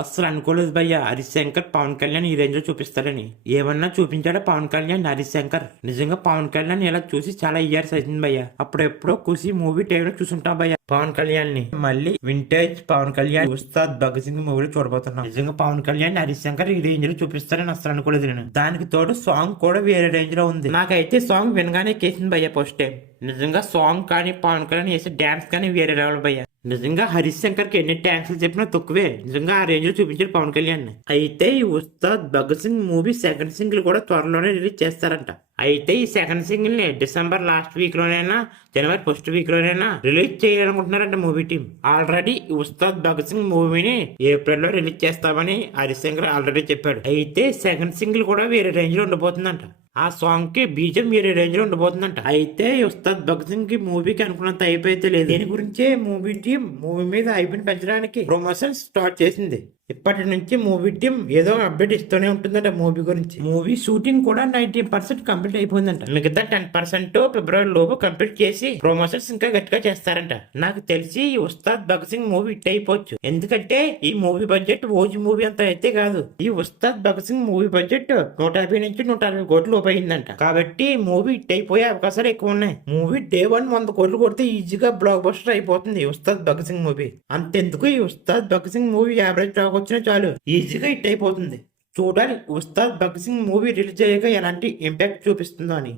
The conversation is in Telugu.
అస్సలు అనుకోలేదు భయ్య హరిశంకర్ పవన్ కళ్యాణ్ ఈ రేంజ్ లో చూపిస్తారని. ఏమన్నా చూపించాడా పవన్ కళ్యాణ్ హరిశంకర్? నిజంగా పవన్ కళ్యాణ్ ఇలా చూసి చాలా ఇయర్స్ అవుతుంది భయ్య. అప్పుడెప్పుడో ఖుషి మూవీ టైంలో చూసుంటాం భయ్య పవన్ కళ్యాణ్ ని. మళ్ళీ వింటేజ్ పవన్ కళ్యాణ్ ఉస్తాద్ భగత్ సింగ్ మూవీలో చూడబోతున్నాం. నిజంగా పవన్ కళ్యాణ్ హరిశంకర్ ఈ రేంజ్ లో చూపిస్తారని అసలు అనుకోలేదు నేను. దానికి తోడు సాంగ్ కూడా వేరే రేంజ్ లో ఉంది. నాకైతే సాంగ్ వినగానే కేసింది భయ్య ఫస్ట్ టైం. నిజంగా సాంగ్ కానీ పవన్ కళ్యాణ్ చేసే డాన్స్ కానీ వేరే లెవెల్ భయ్య. నిజంగా హరిశంకర్ కి ఎన్ని ట్యాంక్స్ చెప్పినా తక్కువే. నిజంగా ఆ రేంజ్ లో చూపించారు పవన్ కళ్యాణ్. అయితే ఈ Ustaad Bhagat Singh movie second single కూడా త్వరలోనే రిలీజ్ చేస్తారంట. అయితే ఈ సెకండ్ సింగిల్ ని డిసెంబర్ లాస్ట్ వీక్ లోనైనా జనవరి ఫస్ట్ వీక్ లోనైనా రిలీజ్ చేయాలనుకుంటున్నారంట movie team. Already Ustaad Bhagat Singh మూవీని ఏప్రిల్ లో రిలీజ్ చేస్తామని హరిశంకర్ ఆల్రెడీ చెప్పాడు. అయితే సెకండ్ సింగిల్ కూడా వేరే రేంజ్ లో ఉండబోతుందంట. ఆ సాంగ్ కి బీజం వేరే రేంజ్ లో ఉండబోతుందంట. అయితే ఉస్తాద్ భగత్ సింగ్ కి మూవీకి అనుకున్నంత అయిపోతే లేదు. దీని గురించే మూవీ టీం మూవీ మీద హైప్ని పెంచడానికి ప్రమోషన్ స్టార్ట్ చేసింది. ఇప్పటి నుంచి మూవీ టీం ఏదో అప్డేట్ ఇస్తూనే ఉంటుందంట మూవీ గురించి. మూవీ షూటింగ్ కూడా 90% కంప్లీట్ అయిపోయిందంట. మిగతా 10% ఫిబ్రవరి లోపు కంప్లీట్ చేసి ప్రమోషన్స్ ఇంకా గట్టిగా చేస్తారంట. నాకు తెలిసి ఈ ఉస్తాద్ భగత్ సింగ్ మూవీ హిట్ అయిపోవచ్చు. ఎందుకంటే ఈ మూవీ బడ్జెట్ ఓజీ మూవీ అంత అయితే కాదు. ఈ ఉస్తాద్ భగత్ సింగ్ మూవీ బడ్జెట్ 150 నుంచి 160 కోట్లు లోపు అయిందంట. కాబట్టి మూవీ హిట్ అయిపోయే అవకాశాలు ఎక్కువ ఉన్నాయి. మూవీ డే 1 100 కోట్లు కొడితే ఈజీగా బ్లాక్ బస్టర్ అయిపోతుంది ఉస్తాద్ భగత్ సింగ్ మూవీ. అంతెందుకు ఈ Ustaad Bhagat Singh movie average talk వచ్చినా చాలు ఈజీగా హిట్ అయిపోతుంది. చూడాలి ఉస్తాద్ భగత్ సింగ్ మూవీ రిలీజ్ అయ్యాక ఎలాంటి ఇంపాక్ట్ చూపిస్తుందో అని.